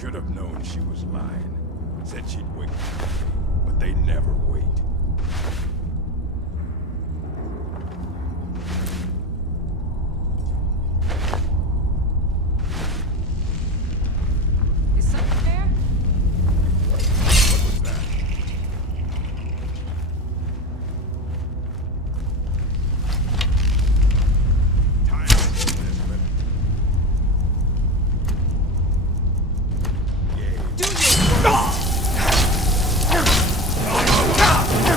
Should have known she was lying. Said she'd wait, but they never wait. Is something there? What was that? Time for this, but... Do you?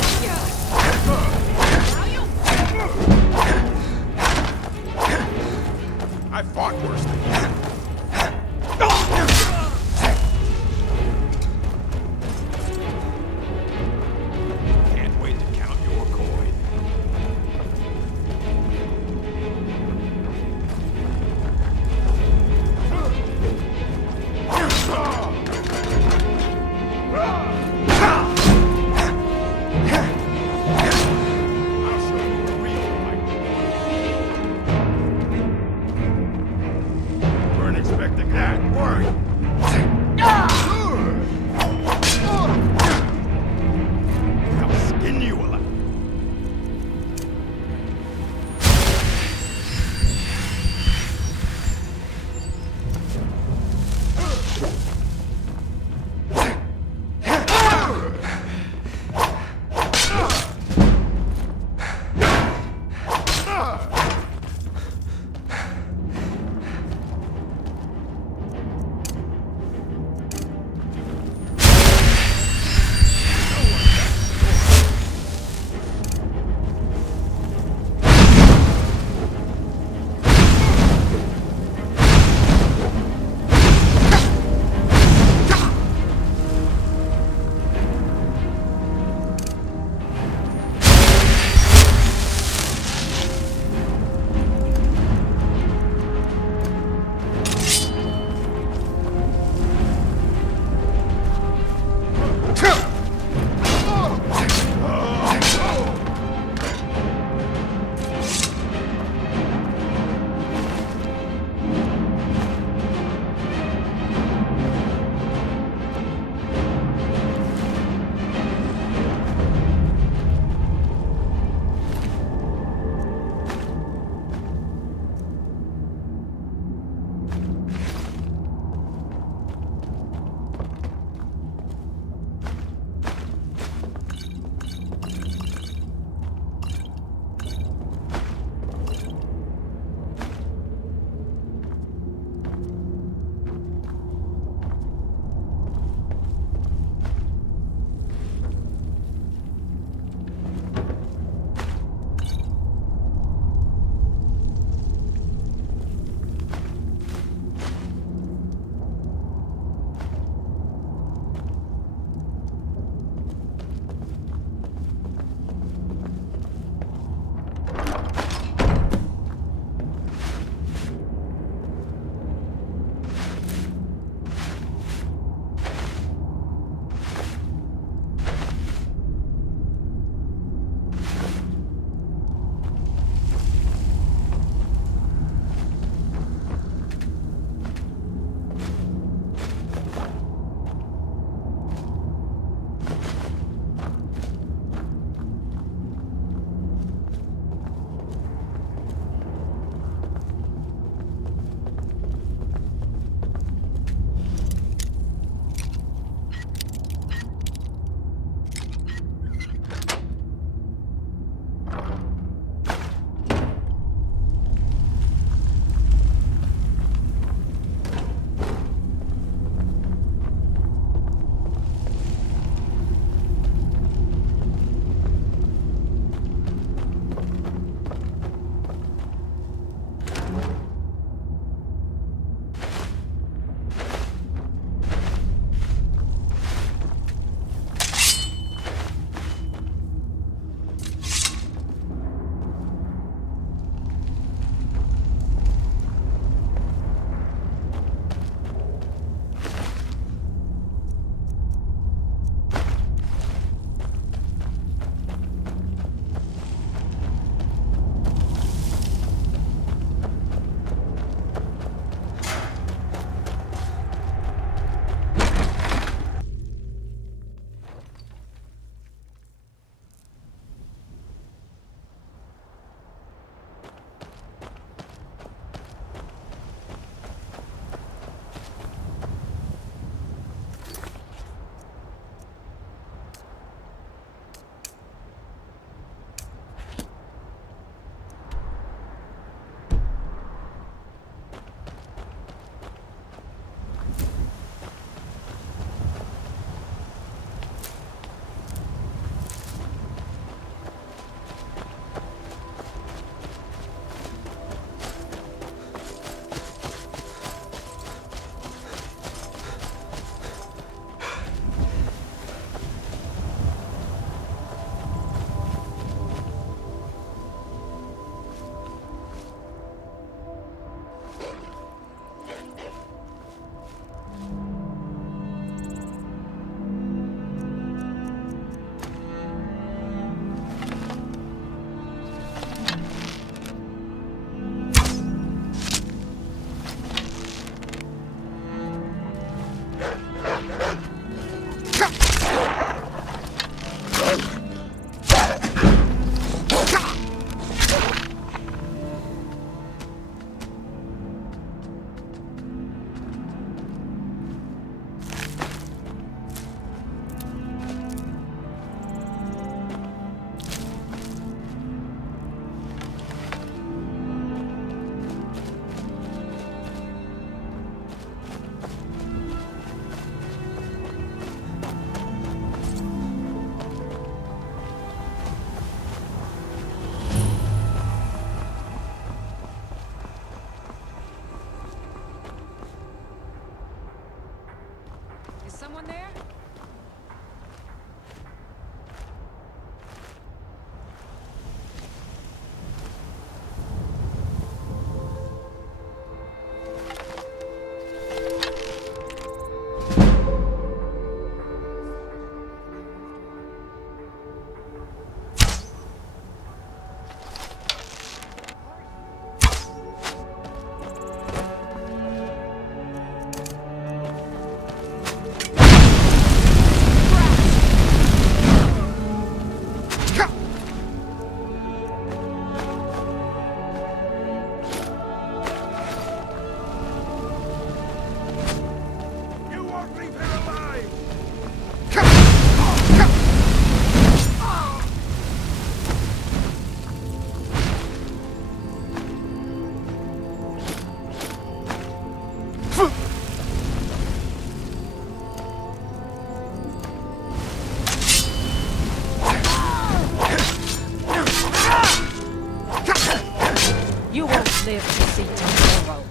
live to see tomorrow.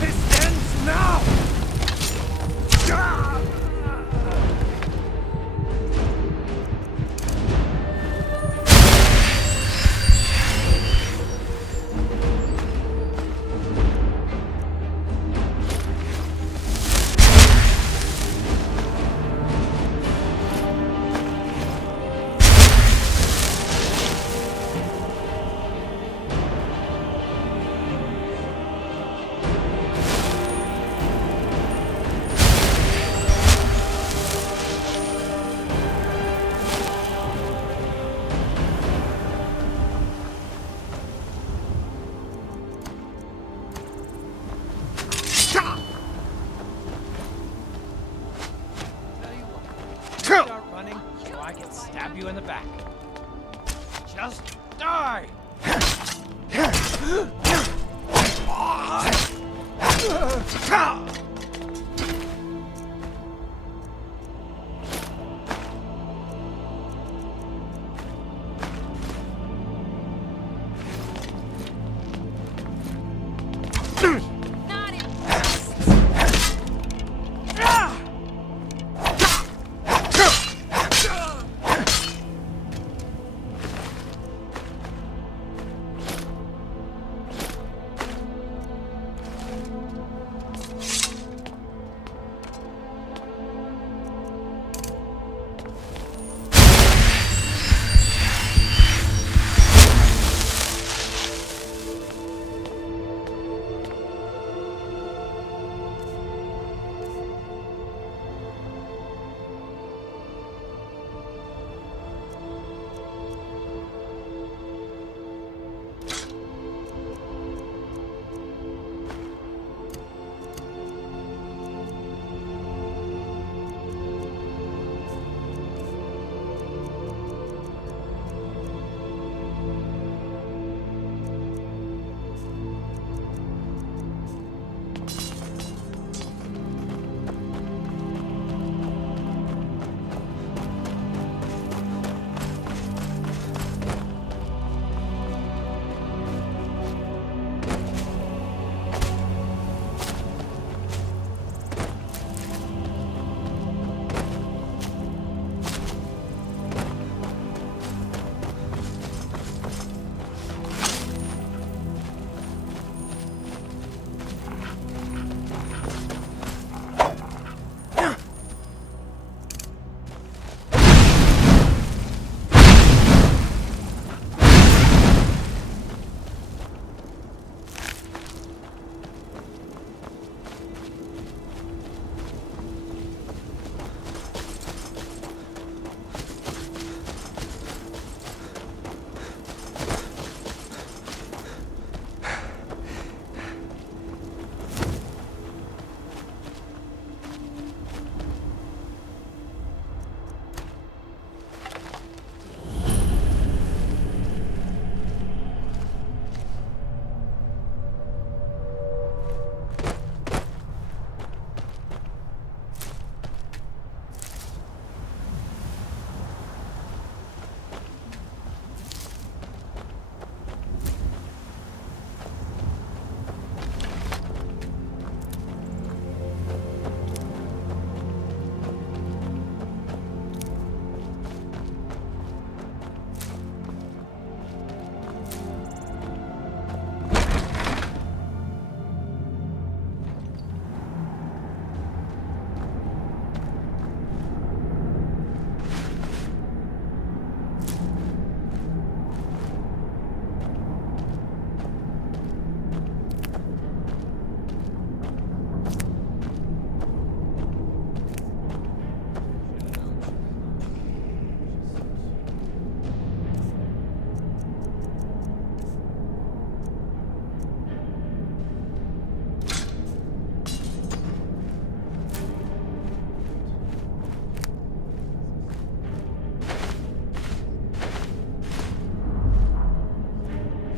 This ends now! Start running, so I can stab you in the back. Just die! Not it.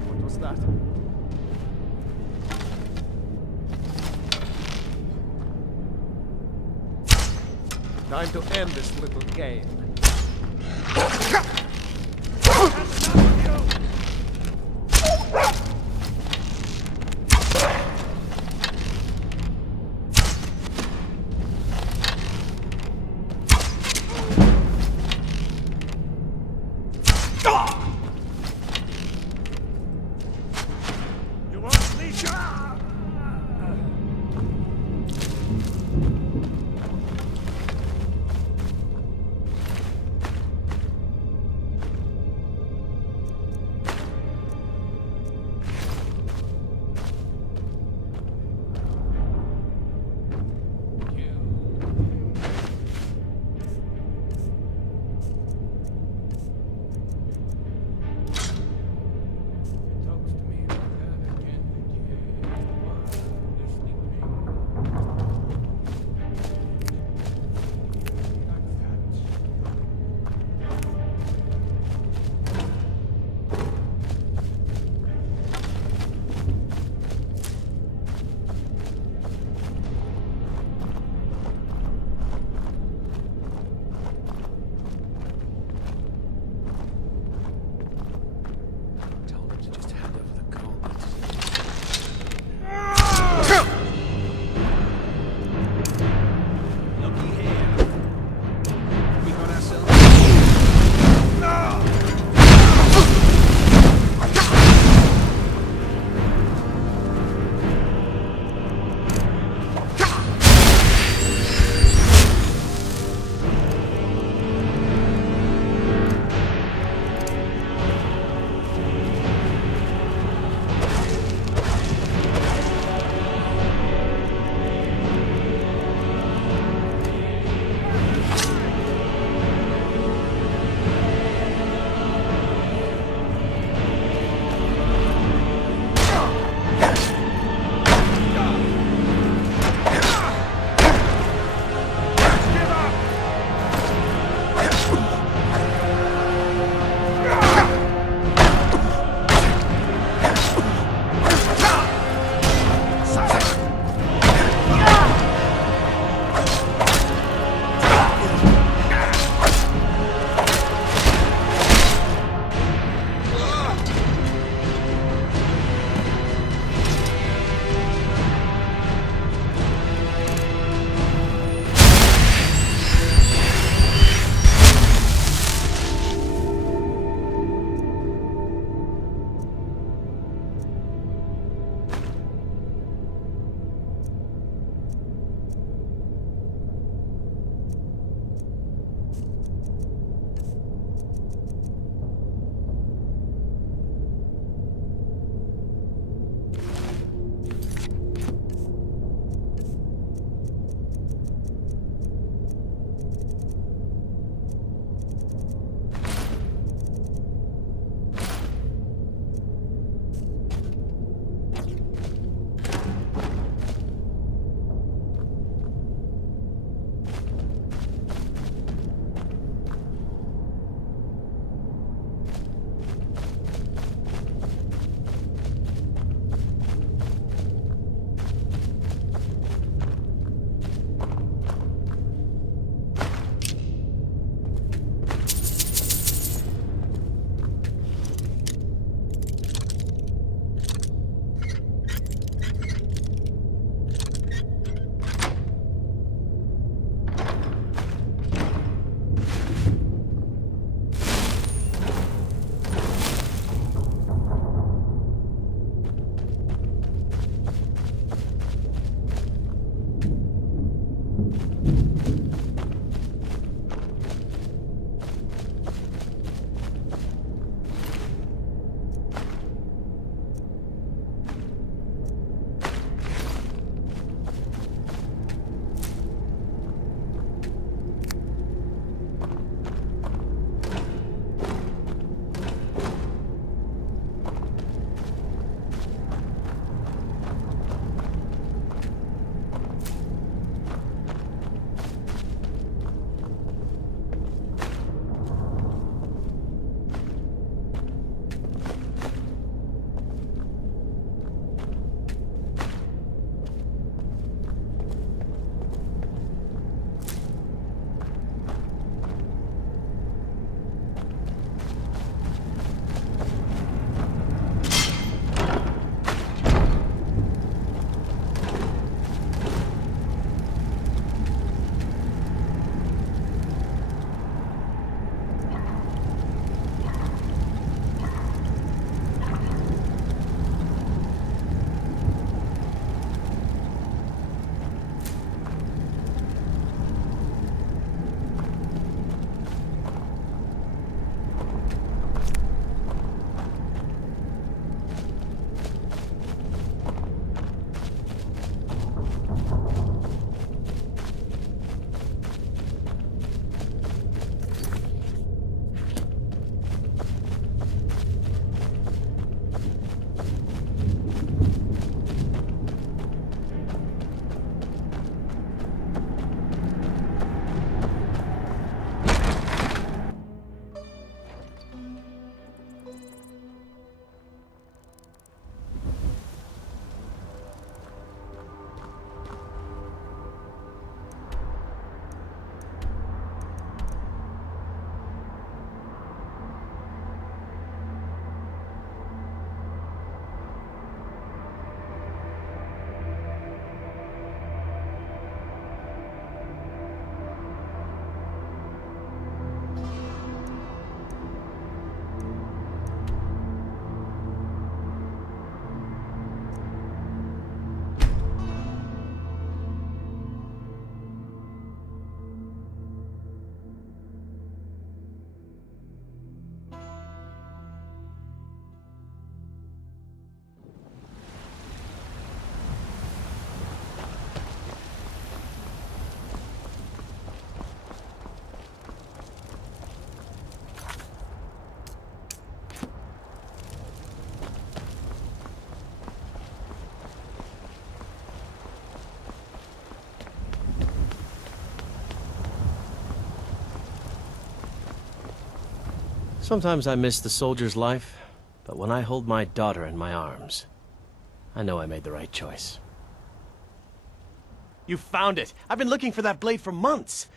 What was that? Time to end this little game. You won't leave your... Sometimes I miss the soldier's life, but when I hold my daughter in my arms, I know I made the right choice. You found it! I've been looking for that blade for months!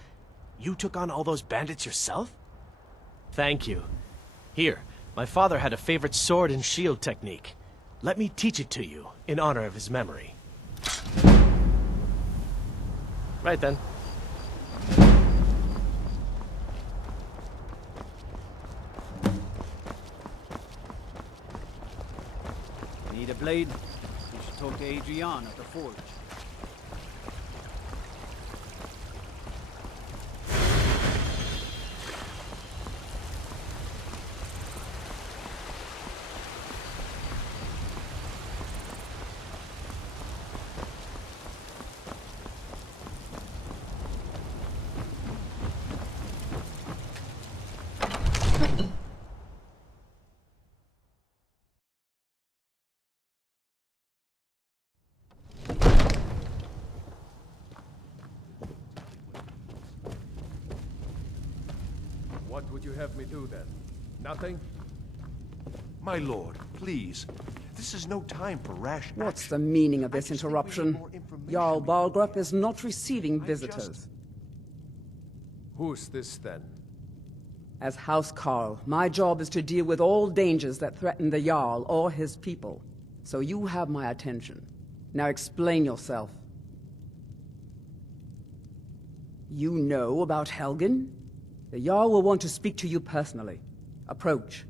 You took on all those bandits yourself? Thank you. Here, my father had a favorite sword and shield technique. Let me teach it to you, in honor of his memory. Right then. Need a blade? You should talk to Adrian at the forge. What would you have me do then? Nothing? My lord, please. This is no time for rash What's action. the meaning of I this just think we need interruption? more information Jarl before- Balgrup is not receiving visitors. Who's this then? As House Carl, my job is to deal with all dangers that threaten the Jarl or his people. So you have my attention. Now explain yourself. You know about Helgen? The Jarl will want to speak to you personally. Approach.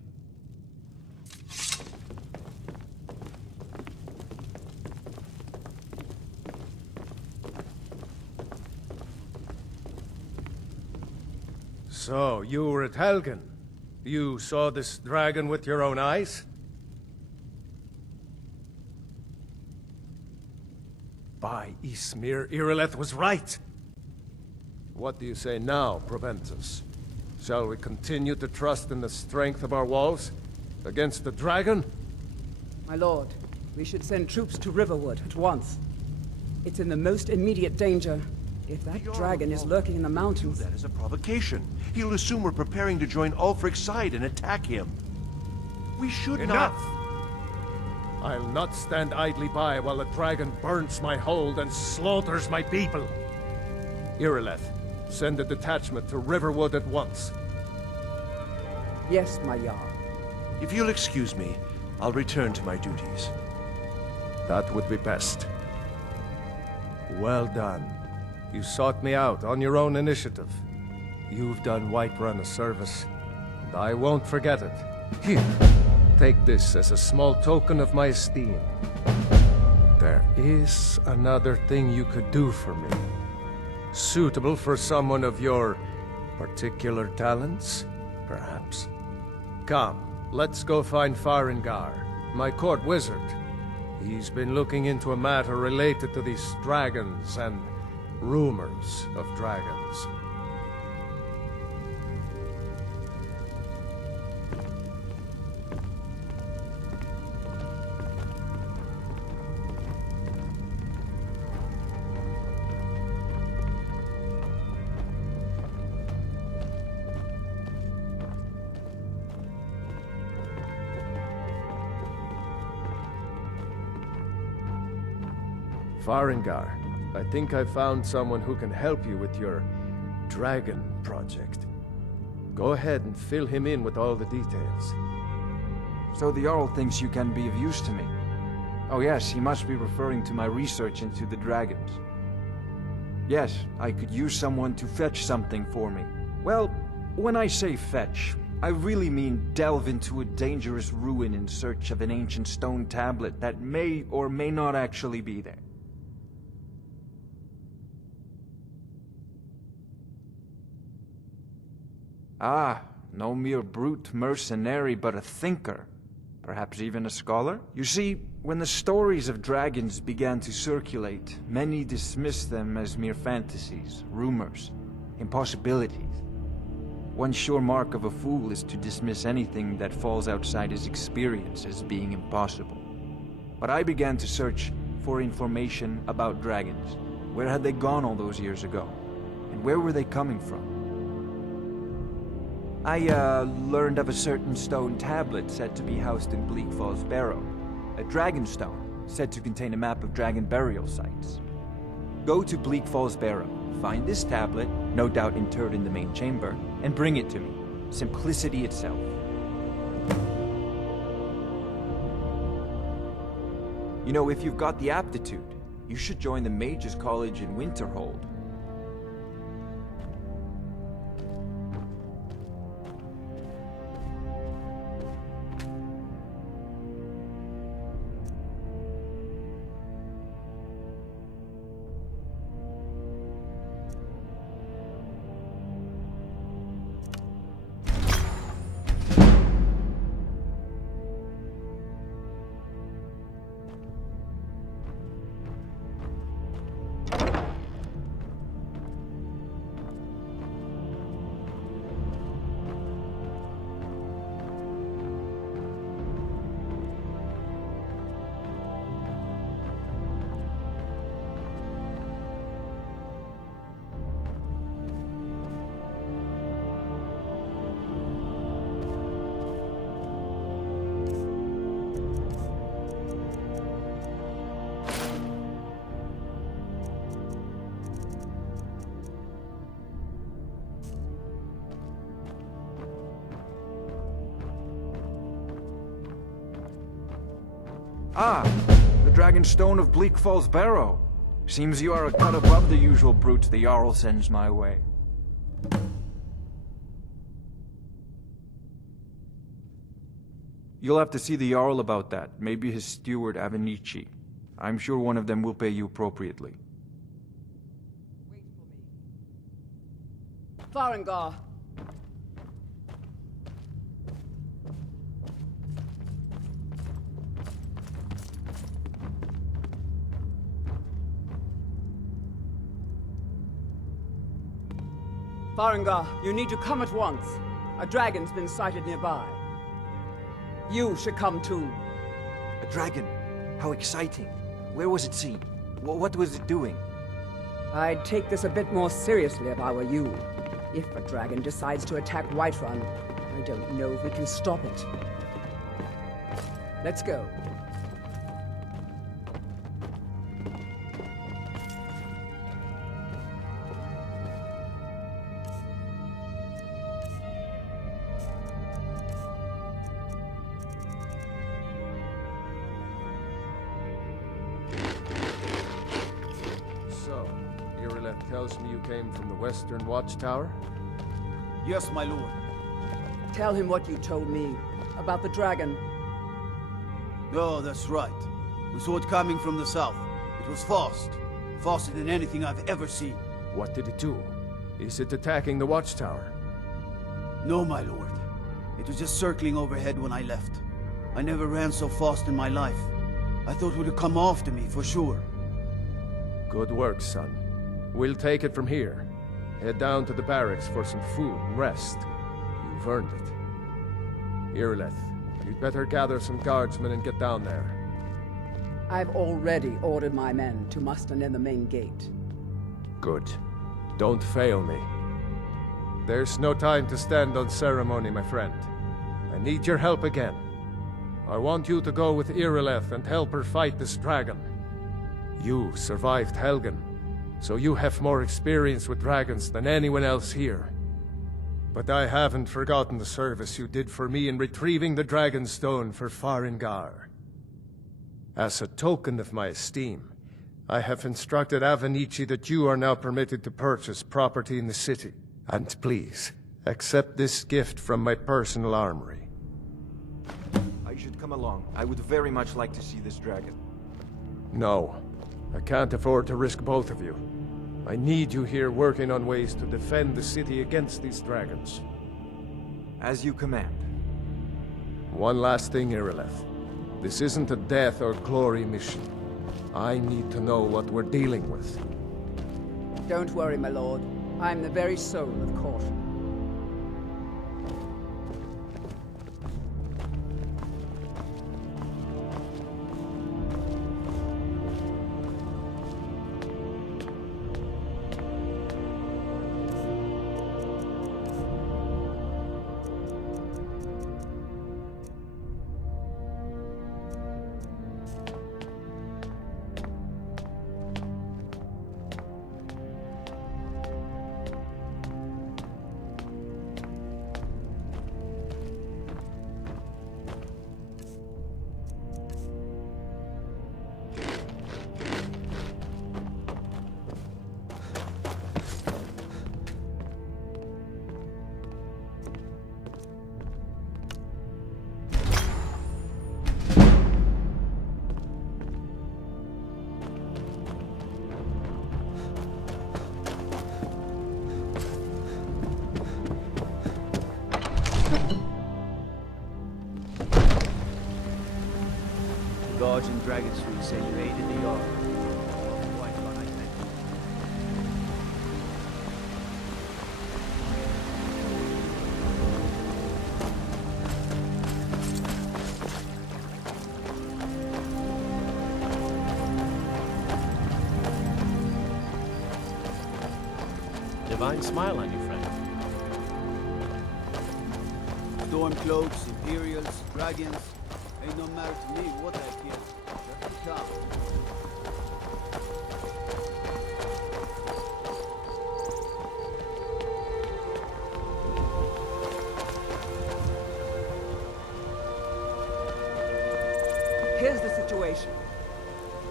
So, you were at Helgen. You saw this dragon with your own eyes? By Ysmir, Irileth was right! What do you say now, Proventus? Shall we continue to trust in the strength of our walls? Against the dragon? My lord, we should send troops to Riverwood at once. It's in the most immediate danger. If that dragon is lurking in the mountains... That is a provocation. He'll assume we're preparing to join Ulfric's side and attack him. We should Enough! not... I'll not stand idly by while the dragon burns my hold and slaughters my people. Irileth, send a detachment to Riverwood at once. Yes, my Jarl. If you'll excuse me, I'll return to my duties. That would be best. Well done. You sought me out on your own initiative. You've done Whiterun a service, and I won't forget it. Here, take this as a small token of my esteem. There is another thing you could do for me. Suitable for someone of your particular talents, perhaps. Come, let's go find Farengar, my court wizard. He's been looking into a matter related to these dragons and rumors of dragons. Farengar, I think I found someone who can help you with your dragon project. Go ahead and fill him in with all the details. So the Jarl thinks you can be of use to me. Oh yes, he must be referring to my research into the dragons. Yes, I could use someone to fetch something for me. Well, when I say fetch, I really mean delve into a dangerous ruin in search of an ancient stone tablet that may or may not actually be there. Ah, no mere brute mercenary, but a thinker. Perhaps even a scholar? You see, when the stories of dragons began to circulate, many dismissed them as mere fantasies, rumors, impossibilities. One sure mark of a fool is to dismiss anything that falls outside his experience as being impossible. But I began to search for information about dragons. Where had they gone all those years ago? And where were they coming from? I learned of a certain stone tablet said to be housed in Bleak Falls Barrow. A Dragonstone, said to contain a map of dragon burial sites. Go to Bleak Falls Barrow, find this tablet, no doubt interred in the main chamber, and bring it to me. Simplicity itself. You know, if you've got the aptitude, you should join the Mages College in Winterhold. Ah, the Dragonstone of Bleak Falls Barrow. Seems you are a cut above the usual brutes the Jarl sends my way. You'll have to see the Jarl about that. Maybe his steward Avenici. I'm sure one of them will pay you appropriately. Wait for me. Farengar. Farengar, you need to come at once. A dragon's been sighted nearby. You should come too. A dragon? How exciting. Where was it seen? What was it doing? I'd take this a bit more seriously if I were you. If a dragon decides to attack Whiterun, I don't know if we can stop it. Let's go. So, Irileth tells me you came from the Western Watchtower? Yes, my lord. Tell him what you told me about the dragon. Oh, that's right. We saw it coming from the south. It was fast. Faster than anything I've ever seen. What did it do? Is it attacking the Watchtower? No, my lord. It was just circling overhead when I left. I never ran so fast in my life. I thought it would come after me, for sure. Good work, son. We'll take it from here. Head down to the barracks for some food and rest. You've earned it. Irileth, you'd better gather some guardsmen and get down there. I've already ordered my men to muster near the main gate. Good. Don't fail me. There's no time to stand on ceremony, my friend. I need your help again. I want you to go with Irileth and help her fight this dragon. You survived Helgen, so you have more experience with dragons than anyone else here. But I haven't forgotten the service you did for me in retrieving the Dragonstone for Farengar. As a token of my esteem, I have instructed Avenici that you are now permitted to purchase property in the city. And please, accept this gift from my personal armory. I should come along. I would very much like to see this dragon. No. I can't afford to risk both of you. I need you here working on ways to defend the city against these dragons. As you command. One last thing, Irileth. This isn't a death or glory mission. I need to know what we're dealing with. Don't worry, my lord. I'm the very soul of caution. Lodge in Dragonstone said you aided the Jarl. Whiterun, I thank you. Divine smile on you, friend. Stormcloaks, Imperials, dragons. Ain't no matter to me what I kill. Just the count. Here's the situation.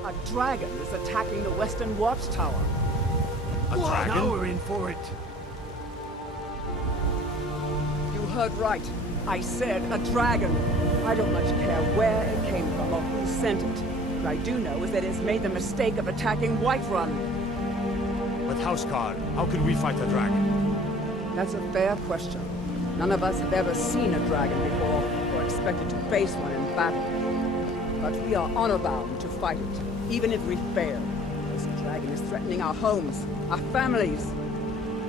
A dragon is attacking the Western Watchtower. A dragon? Now we're in for it. You heard right. I said a dragon. I don't much care where it came from or who sent it. What I do know is that it's made the mistake of attacking Whiterun. But Housecarl, how can we fight a dragon? That's a fair question. None of us have ever seen a dragon before, or expected to face one in battle. But we are honor-bound to fight it, even if we fail. This dragon is threatening our homes, our families.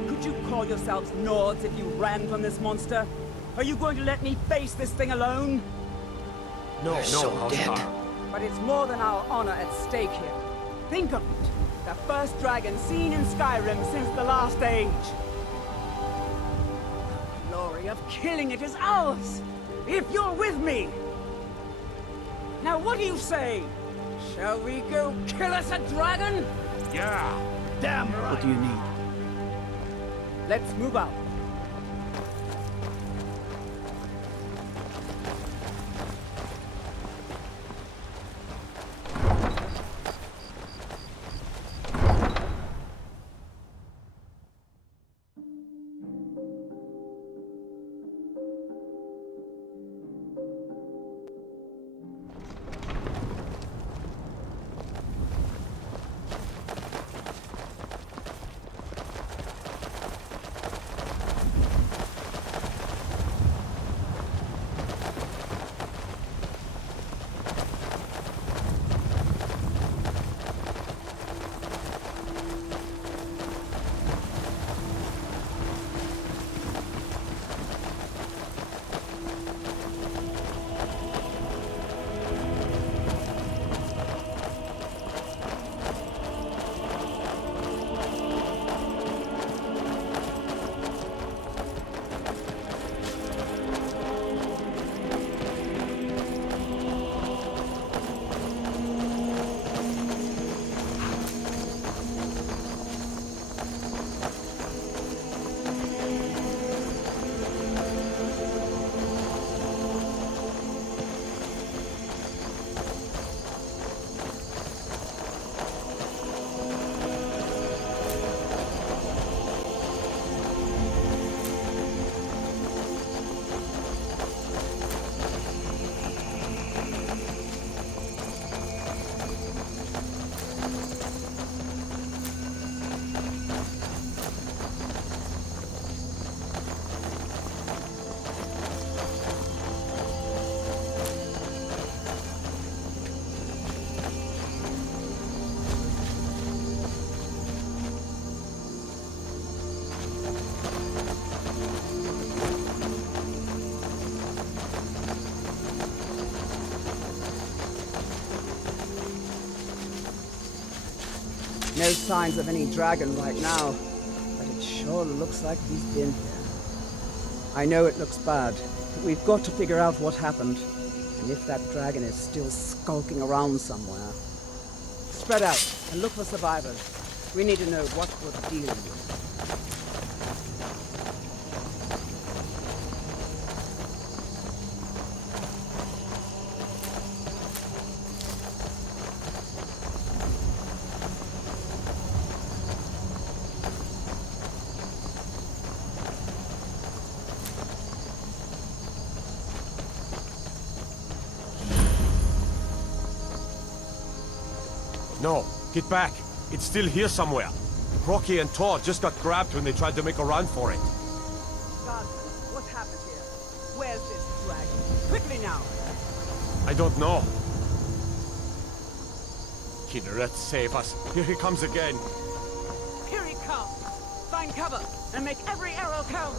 Could you call yourselves Nords if you ran from this monster? Are you going to let me face this thing alone? No, Housecarl. But it's more than our honor at stake here. Think of it. The first dragon seen in Skyrim since the last age. The glory of killing it is ours, if you're with me. Now what do you say? Shall we go kill us a dragon? Yeah! Damn right. What do you need? Let's move out. No signs of any dragon right now, but it sure looks like he's been here. I know it looks bad, but we've got to figure out what happened, and if that dragon is still skulking around somewhere. Spread out and look for survivors. We need to know what we're dealing with. No, get back. It's still here somewhere. Rocky and Todd just got grabbed when they tried to make a run for it. Guardsman, what happened here? Where's this dragon? Quickly now! I don't know. Kinneret, save us. Here he comes again. Here he comes! Find cover and make every arrow count!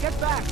Get back!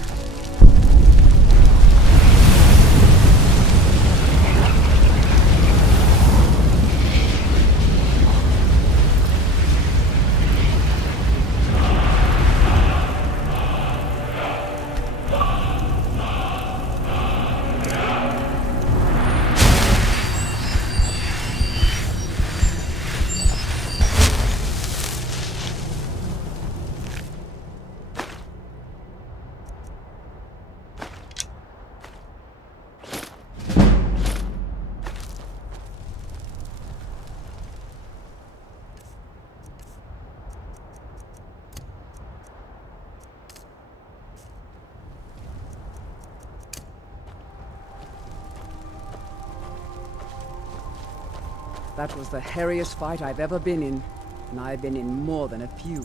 That was the hairiest fight I've ever been in, and I've been in more than a few.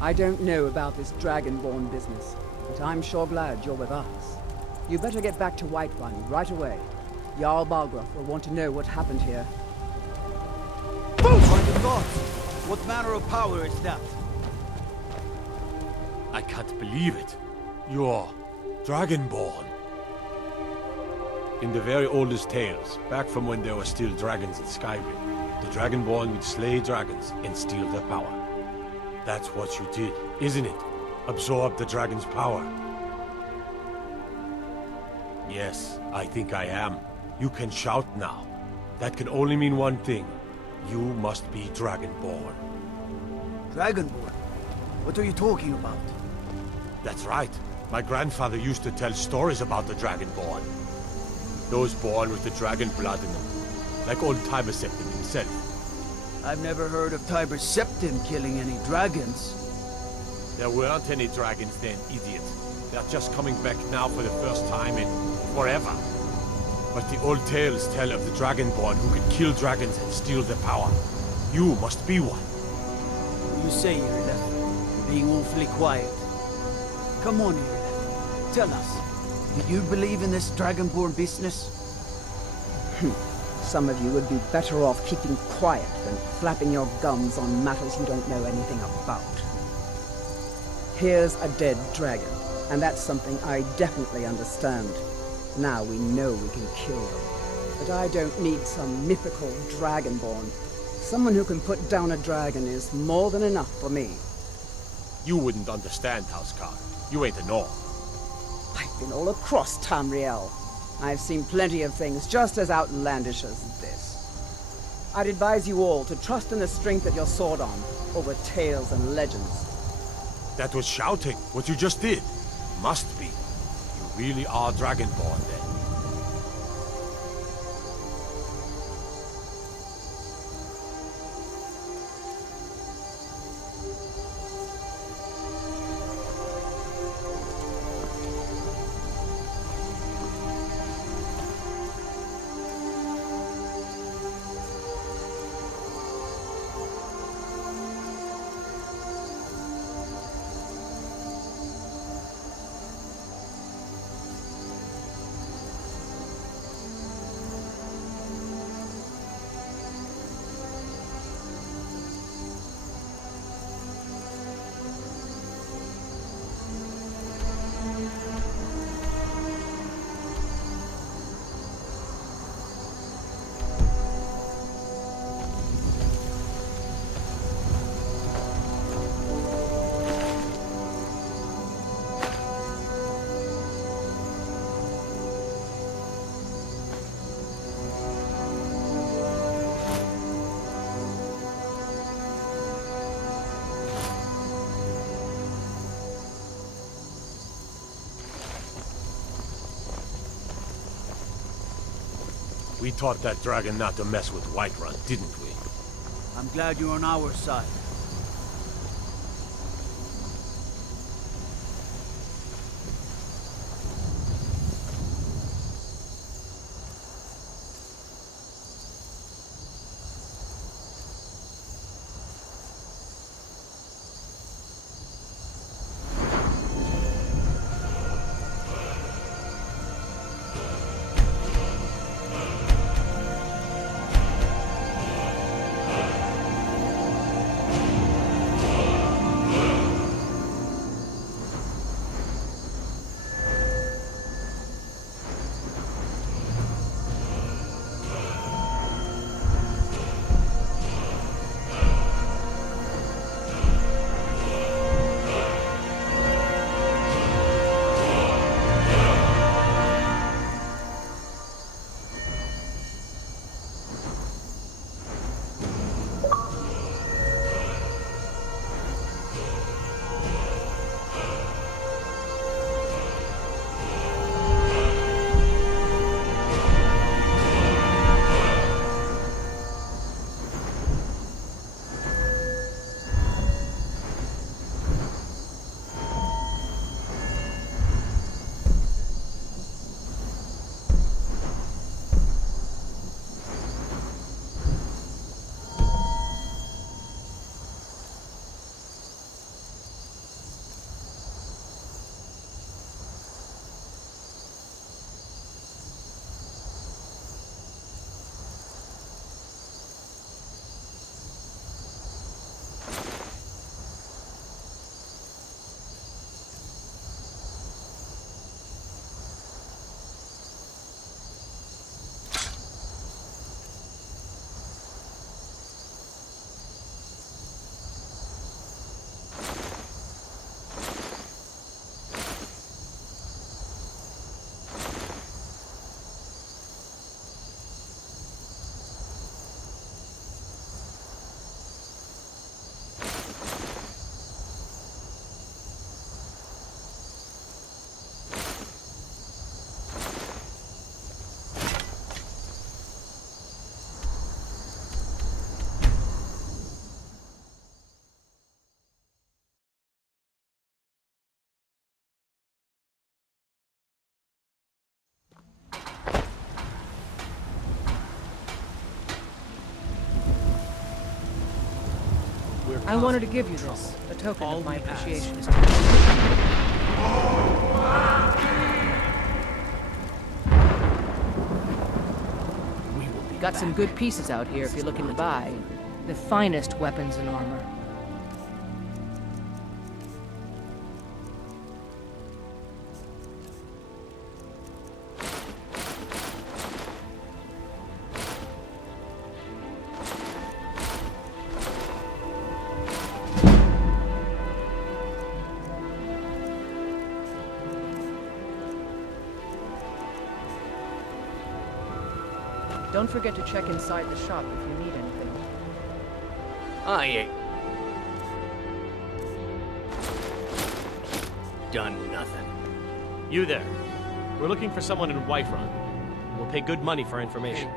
I don't know about this Dragonborn business, but I'm sure glad you're with us. You better get back to Whiterun right away. Jarl Balgruuf will want to know what happened here. By the gods! What manner of power is that? I can't believe it. You're Dragonborn. In the very oldest tales, back from when there were still dragons in Skyrim, the Dragonborn would slay dragons and steal their power. That's what you did, isn't it? Absorb the dragon's power. Yes, I think I am. You can shout now. That can only mean one thing. You must be Dragonborn. Dragonborn? What are you talking about? That's right. My grandfather used to tell stories about the Dragonborn. Those born with the dragon blood in them. Like old Tiber Septim himself. I've never heard of Tiber Septim killing any dragons. There weren't any dragons then, idiot. They're just coming back now for the first time in forever. But the old tales tell of the Dragonborn who can kill dragons and steal their power. You must be one. You say you're left. You're being awfully quiet. Come on here, then. Tell us, do you believe in this Dragonborn business? Some of you would be better off keeping quiet than flapping your gums on matters you don't know anything about. Here's a dead dragon, and that's something I definitely understand. Now we know we can kill them. But I don't need some mythical Dragonborn. Someone who can put down a dragon is more than enough for me. You wouldn't understand, Housecarl. You ain't a North. I've been all across Tamriel. I've seen plenty of things just as outlandish as this. I'd advise you all to trust in the strength of your sword arm over tales and legends. That was shouting, what you just did. Must be. You really are Dragonborn, then. We taught that dragon not to mess with Whiterun, didn't we? I'm glad you're on our side. We're I wanted to causing give you trouble. this, a token All of my we ask appreciation. is to Got some good pieces out here if you're looking to buy. The finest weapons and armor. Don't forget to check inside the shop if you need anything. I ain't done nothing. You there. We're looking for someone in Whiterun. We'll pay good money for information.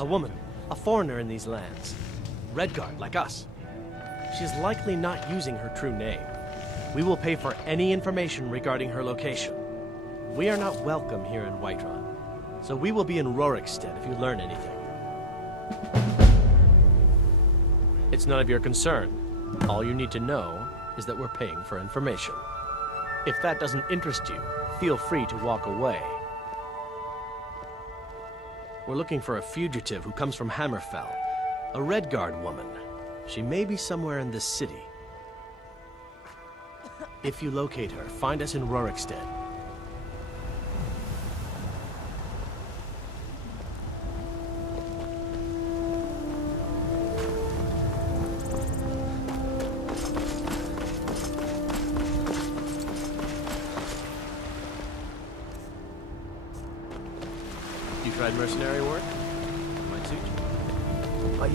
A woman, a foreigner in these lands. Redguard, like us. She's likely not using her true name. We will pay for any information regarding her location. We are not welcome here in Whiterun. So we will be in Rorikstead if you learn anything. It's none of your concern. All you need to know is that we're paying for information. If that doesn't interest you, feel free to walk away. We're looking for a fugitive who comes from Hammerfell, a Redguard woman. She may be somewhere in this city. If you locate her, find us in Rorikstead. Tried mercenary work? Might suit you.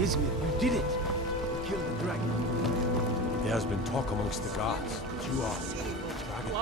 Ysmir, you did it! You killed the dragon. There has been talk amongst the guards that you are dragon.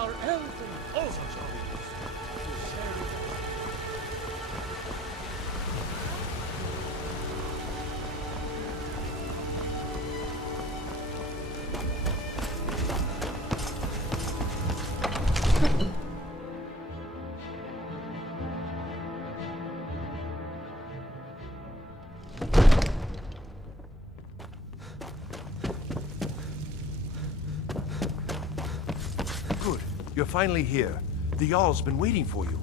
You're finally here. The Jarl's been waiting for you.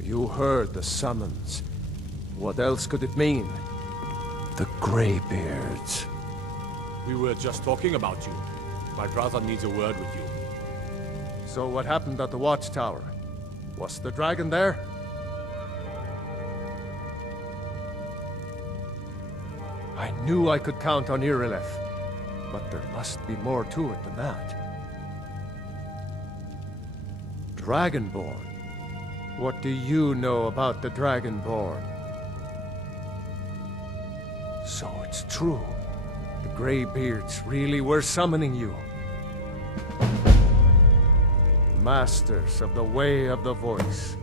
You heard the summons. What else could it mean? The Greybeards. We were just talking about you. My brother needs a word with you. So what happened at the watchtower? Was the dragon there? I knew I could count on Irileth, but there must be more to it than that. Dragonborn? What do you know about the Dragonborn? So it's true. The Greybeards really were summoning you. Masters of the Way of the Voice.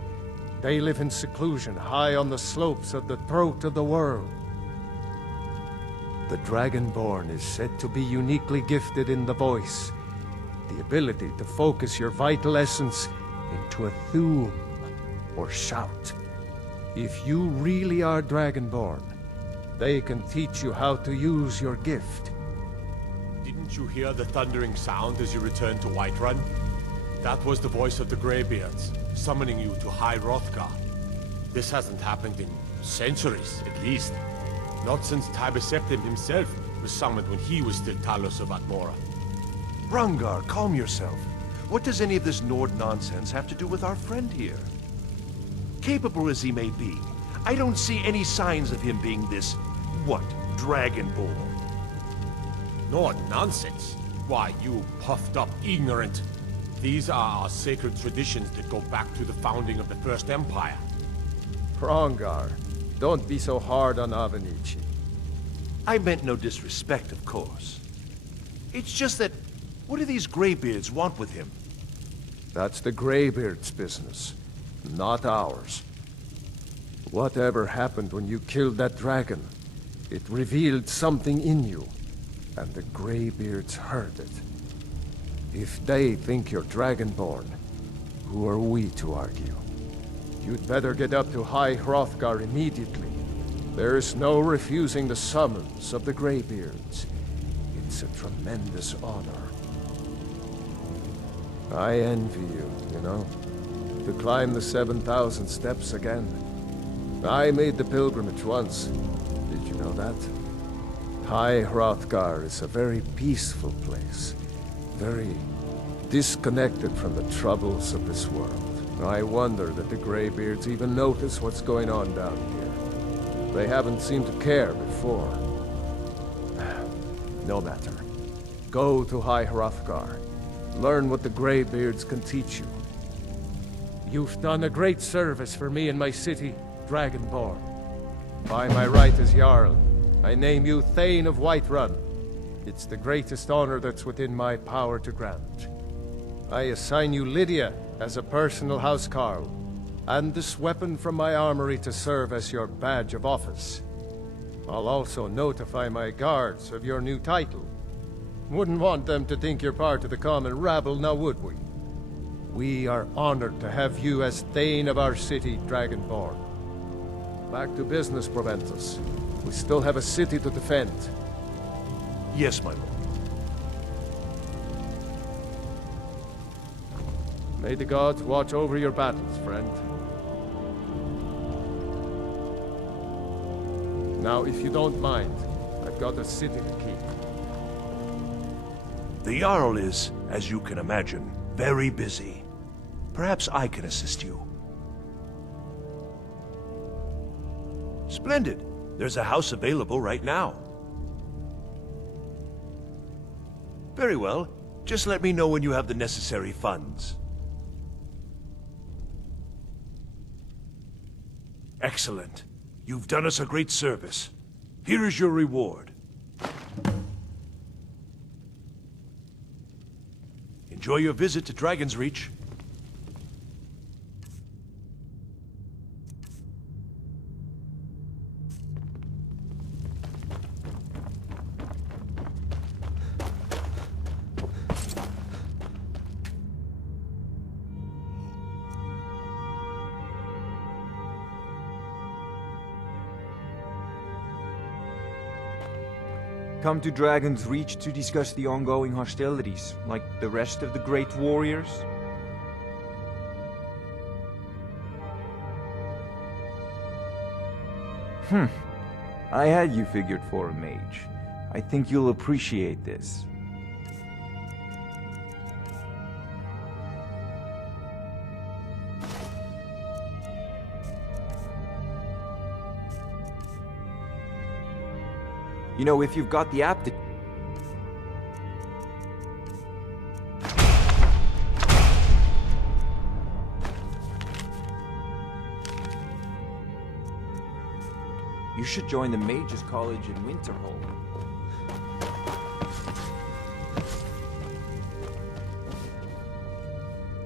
They live in seclusion high on the slopes of the throat of the world. The Dragonborn is said to be uniquely gifted in the voice. The ability to focus your vital essence into a thum, or shout. If you really are Dragonborn, they can teach you how to use your gift. Didn't you hear the thundering sound as you returned to Whiterun? That was the voice of the Greybeards, summoning you to High Hrothgar. This hasn't happened in centuries, at least. Not since Tibeseptim himself was summoned when he was still Talos of Atmora. Rangar, calm yourself. What does any of this Nord nonsense have to do with our friend here? Capable as he may be, I don't see any signs of him being this, what, Dragonborn? Nord nonsense? Why, you puffed up ignorant. These are our sacred traditions that go back to the founding of the First Empire. Rangar, don't be so hard on Avenici. I meant no disrespect, of course. It's just that, what do these Greybeards want with him? That's the Greybeards' business, not ours. Whatever happened when you killed that dragon, it revealed something in you, and the Greybeards heard it. If they think you're Dragonborn, who are we to argue? You'd better get up to High Hrothgar immediately. There's no refusing the summons of the Greybeards. It's a tremendous honor. I envy you, you know. To climb the 7,000 steps again. I made the pilgrimage once. Did you know that? High Hrothgar is a very peaceful place. Very disconnected from the troubles of this world. I wonder that the Greybeards even notice what's going on down here. They haven't seemed to care before. No matter. Go to High Hrothgar. Learn what the Greybeards can teach you. You've done a great service for me and my city, Dragonborn. By my right as Jarl, I name you Thane of Whiterun. It's the greatest honor that's within my power to grant. I assign you Lydia as a personal housecarl, and this weapon from my armory to serve as your badge of office. I'll also notify my guards of your new title. Wouldn't want them to think you're part of the common rabble, now would we? We are honored to have you as Thane of our city, Dragonborn. Back to business, Proventus. We still have a city to defend. Yes, my lord. May the gods watch over your battles, friend. Now, if you don't mind, I've got a city to keep. The Jarl is, as you can imagine, very busy. Perhaps I can assist you. Splendid. There's a house available right now. Very well. Just let me know when you have the necessary funds. Excellent. You've done us a great service. Here is your reward. Enjoy your visit to Dragon's Reach. Come to Dragon's Reach to discuss the ongoing hostilities, like the rest of the great warriors? I had you figured for a mage. I think you'll appreciate this. You know, if you've got the aptitude... You should join the Mages College in Winterhold.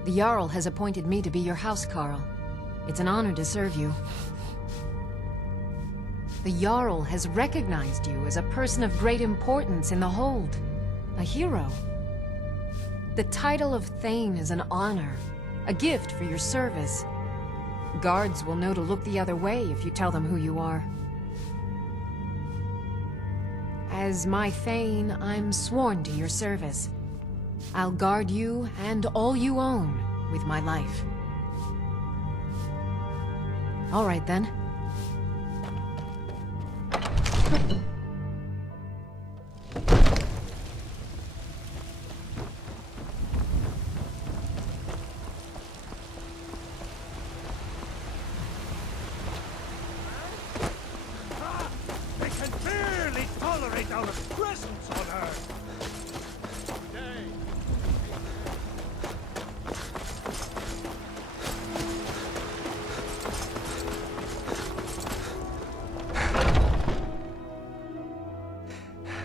The Jarl has appointed me to be your housecarl. It's an honor to serve you. The Jarl has recognized you as a person of great importance in the Hold. A hero. The title of Thane is an honor, a gift for your service. Guards will know to look the other way if you tell them who you are. As my Thane, I'm sworn to your service. I'll guard you and all you own with my life. All right then. They can barely tolerate our presence on Earth.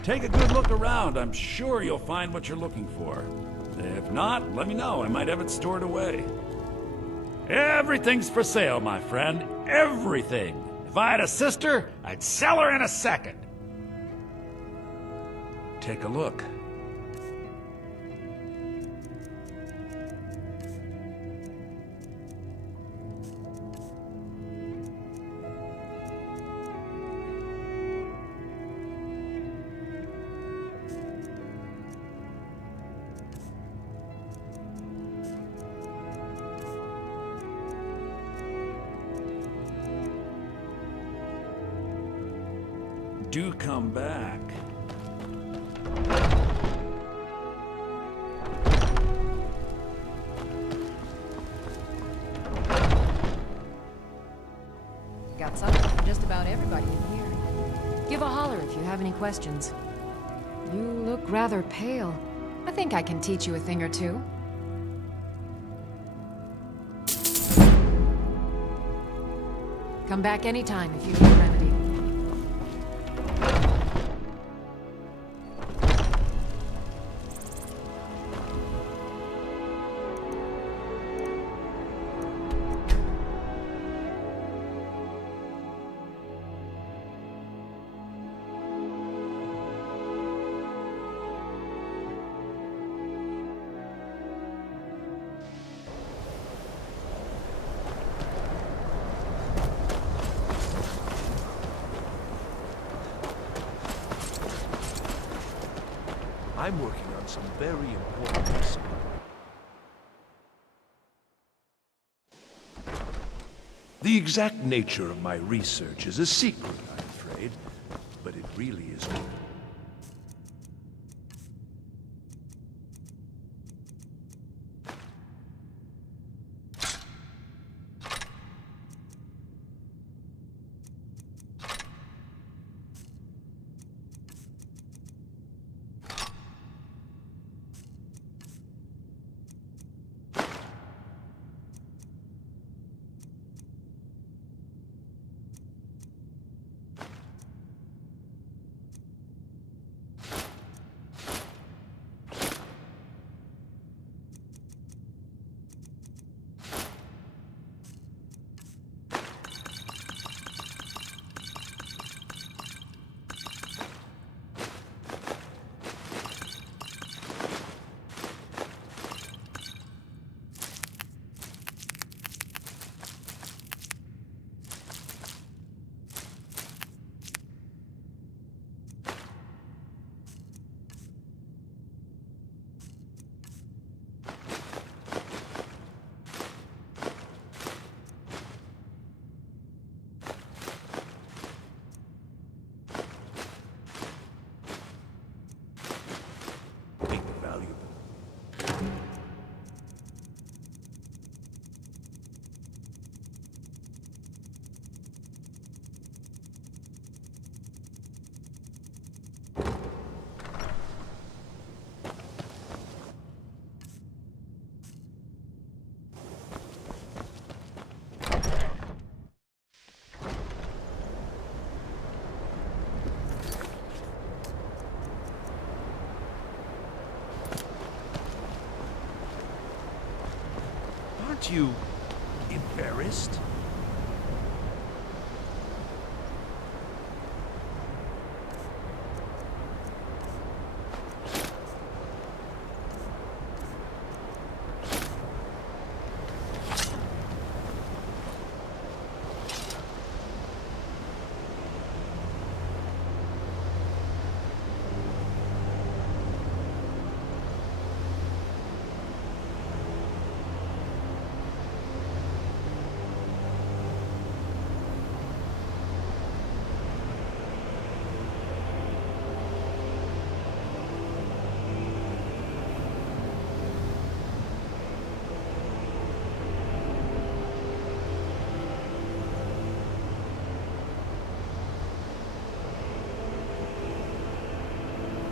Take a good look around. I'm sure you'll find what you're looking for. If not, let me know. I might have it stored away. Everything's for sale, my friend. Everything. If I had a sister, I'd sell her in a second. Take a look. do come back. Got something for just about everybody in here. Give a holler if you have any questions. You look rather pale. I think I can teach you a thing or two. Come back anytime if you need a remedy. I'm working on some very important research. The exact nature of my research is a secret, I'm afraid, but it really isn't. Aren't you embarrassed?